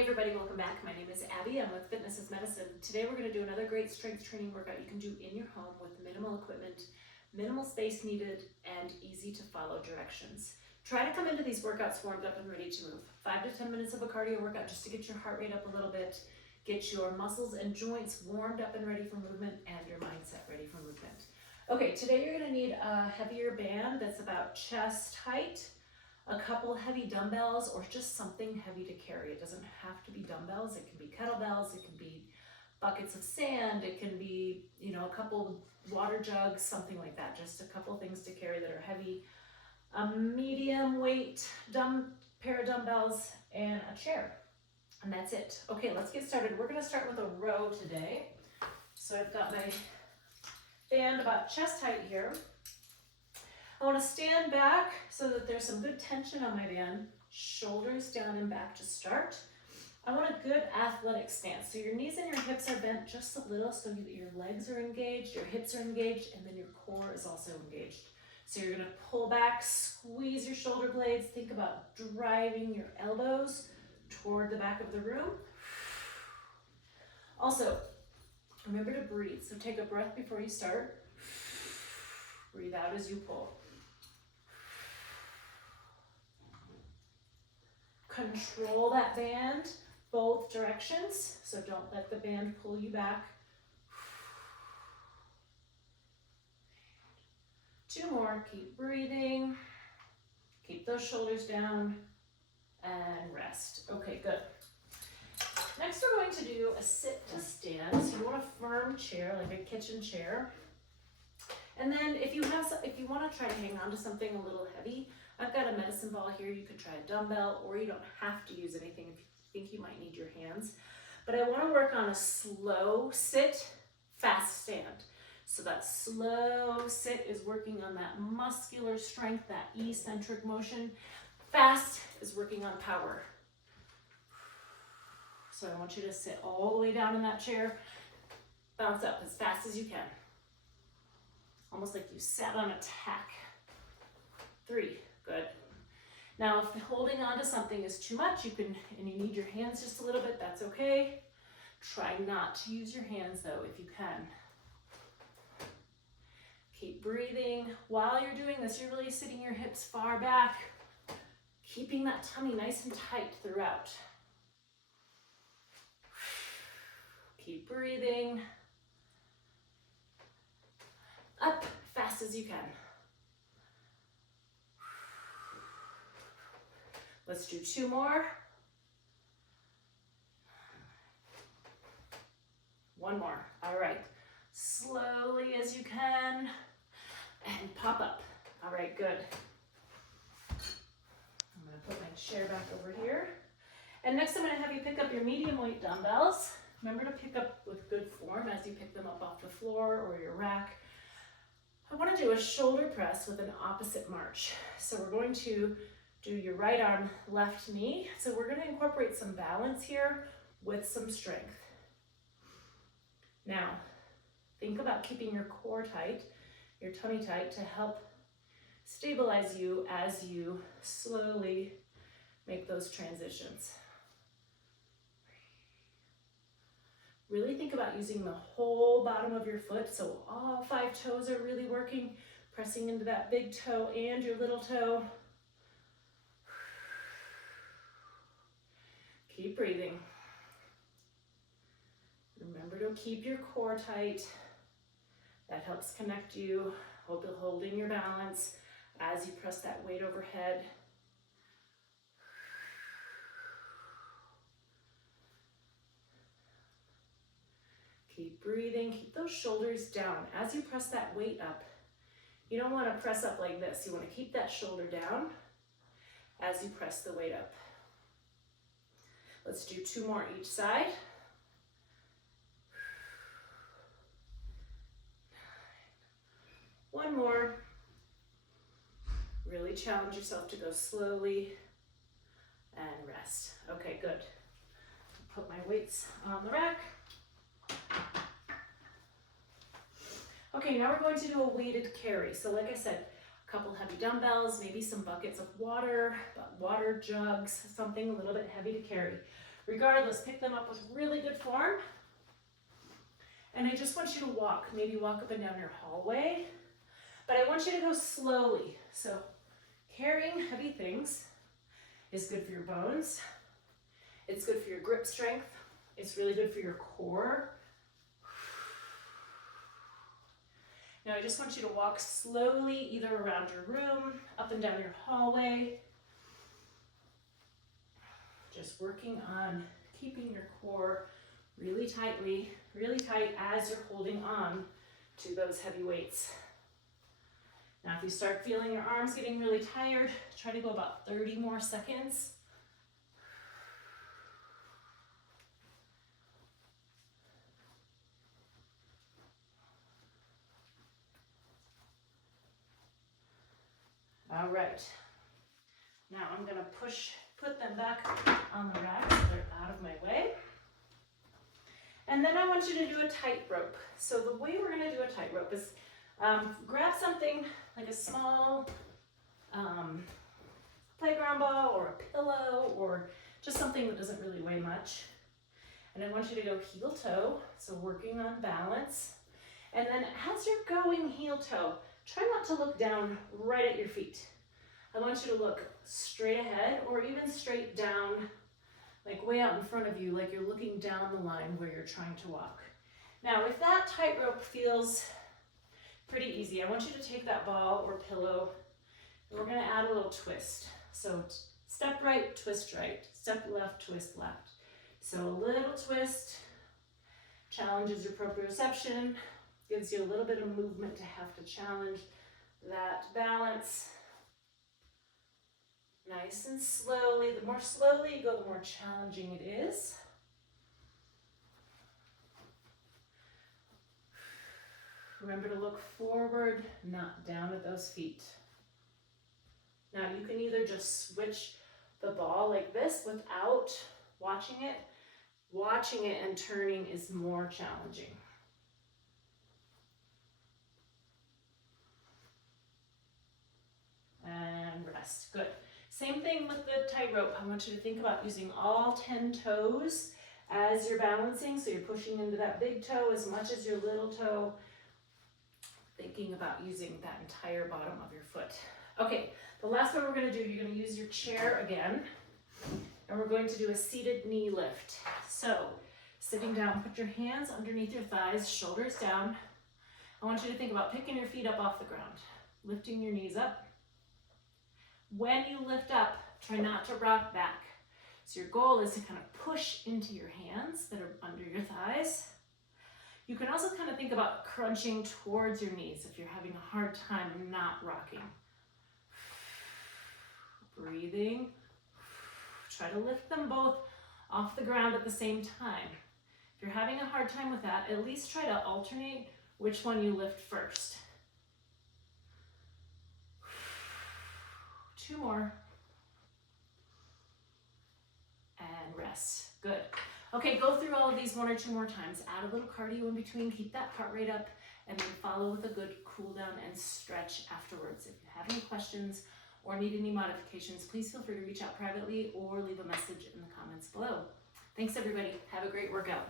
everybody, welcome back. My name is Abby. I'm with Fitness is Medicine. Today we're going to do another great strength training workout you can do in your home with minimal equipment, minimal space needed, and easy to follow directions. Try to come into these workouts warmed up and ready to move. 5 to 10 minutes of a cardio workout just to get your heart rate up a little bit, get your muscles and joints warmed up and ready for movement, and your mindset ready for movement. Okay, today you're going to need a heavier band that's about chest height, a couple heavy dumbbells, or just something heavy to carry. It doesn't have to be dumbbells. It can be kettlebells. It can be buckets of sand. It can be, a couple water jugs, something like that. Just a couple things to carry that are heavy. A medium weight pair of dumbbells and a chair. And that's it. Okay, let's get started. We're going to start with a row today. So I've got my band about chest height here. I want to stand back so that there's some good tension on my band, shoulders down and back to start. I want a good athletic stance. So your knees and your hips are bent just a little so that your legs are engaged, your hips are engaged, and then your core is also engaged. So you're going to pull back, squeeze your shoulder blades. Think about driving your elbows toward the back of the room. Also, remember to breathe. So take a breath before you start. Breathe out as you pull. Control that band both directions, so don't let the band pull you back. 2 more, keep breathing, keep those shoulders down, and rest. Okay, good. Next we're going to do a sit to stand. So you want a firm chair, like a kitchen chair. And then if you want to try to hang on to something a little heavy, I've got a medicine ball here. You could try a dumbbell, or you don't have to use anything if you think you might need your hands. But I want to work on a slow sit, fast stand. So that slow sit is working on that muscular strength, that eccentric motion. Fast is working on power. So I want you to sit all the way down in that chair, bounce up as fast as you can. Almost like you sat on a tack. 3, good. Now, if holding on to something is too much, and you need your hands just a little bit, that's okay. Try not to use your hands though, if you can. Keep breathing. While you're doing this, you're really sitting your hips far back, keeping that tummy nice and tight throughout. Keep breathing. Up fast as you can. Let's do 2 more. 1 more. All right. Slowly as you can. And pop up. All right, good. I'm going to put my chair back over here. And next I'm going to have you pick up your medium weight dumbbells. Remember to pick up with good form as you pick them up off the floor or your rack. I want to do a shoulder press with an opposite march. So we're going to do your right arm, left knee. So we're going to incorporate some balance here with some strength. Now, think about keeping your core tight, your tummy tight, to help stabilize you as you slowly make those transitions. Really think about using the whole bottom of your foot, so all 5 toes are really working, pressing into that big toe and your little toe. Keep breathing. Remember to keep your core tight. That helps connect you, holding your balance as you press that weight overhead. Keep breathing, keep those shoulders down. As you press that weight up, you don't want to press up like this. You want to keep that shoulder down as you press the weight up. Let's do 2 more each side. 1 more. Really challenge yourself to go slowly and rest. Okay, good. Put my weights on the rack. Okay, now we're going to do a weighted carry. So like I said, a couple heavy dumbbells, maybe some buckets of water, water jugs, something a little bit heavy to carry. Regardless, pick them up with really good form. And I just want you to walk, maybe walk up and down your hallway, but I want you to go slowly. So carrying heavy things is good for your bones. It's good for your grip strength. It's really good for your core. Now I just want you to walk slowly, either around your room, up and down your hallway. Just working on keeping your core really tight as you're holding on to those heavy weights. Now if you start feeling your arms getting really tired, try to go about 30 more seconds. All right. Now I'm gonna put them back on the rack so they're out of my way. And then I want you to do a tightrope. So the way we're gonna do a tightrope is grab something like a small playground ball or a pillow or just something that doesn't really weigh much. And I want you to go heel toe, so working on balance. And then as you're going heel toe, try not to look down right at your feet. I want you to look straight ahead or even straight down, like way out in front of you, like you're looking down the line where you're trying to walk. Now, if that tightrope feels pretty easy, I want you to take that ball or pillow and we're gonna add a little twist. So step right, twist right, step left, twist left. So a little twist challenges your proprioception, gives you a little bit of movement to have to challenge that balance. Nice and slowly. The more slowly you go, the more challenging it is. Remember to look forward, not down at those feet. Now you can either just switch the ball like this without watching it. Watching it and turning is more challenging. And rest. Good. Same thing with the tightrope. I want you to think about using all 10 toes as you're balancing. So you're pushing into that big toe as much as your little toe. Thinking about using that entire bottom of your foot. Okay, the last one we're going to do, you're going to use your chair again. And we're going to do a seated knee lift. So sitting down, put your hands underneath your thighs, shoulders down. I want you to think about picking your feet up off the ground, lifting your knees up. When you lift up, try not to rock back. So your goal is to kind of push into your hands that are under your thighs. You can also kind of think about crunching towards your knees if you're having a hard time not rocking. Breathing. Try to lift them both off the ground at the same time. If you're having a hard time with that, at least try to alternate which one you lift first. 2 more. And rest. Good. Okay, go through all of these 1 or 2 more times. Add a little cardio in between, keep that heart rate up, and then follow with a good cool down and stretch afterwards. If you have any questions or need any modifications, please feel free to reach out privately or leave a message in the comments below. Thanks everybody. Have a great workout.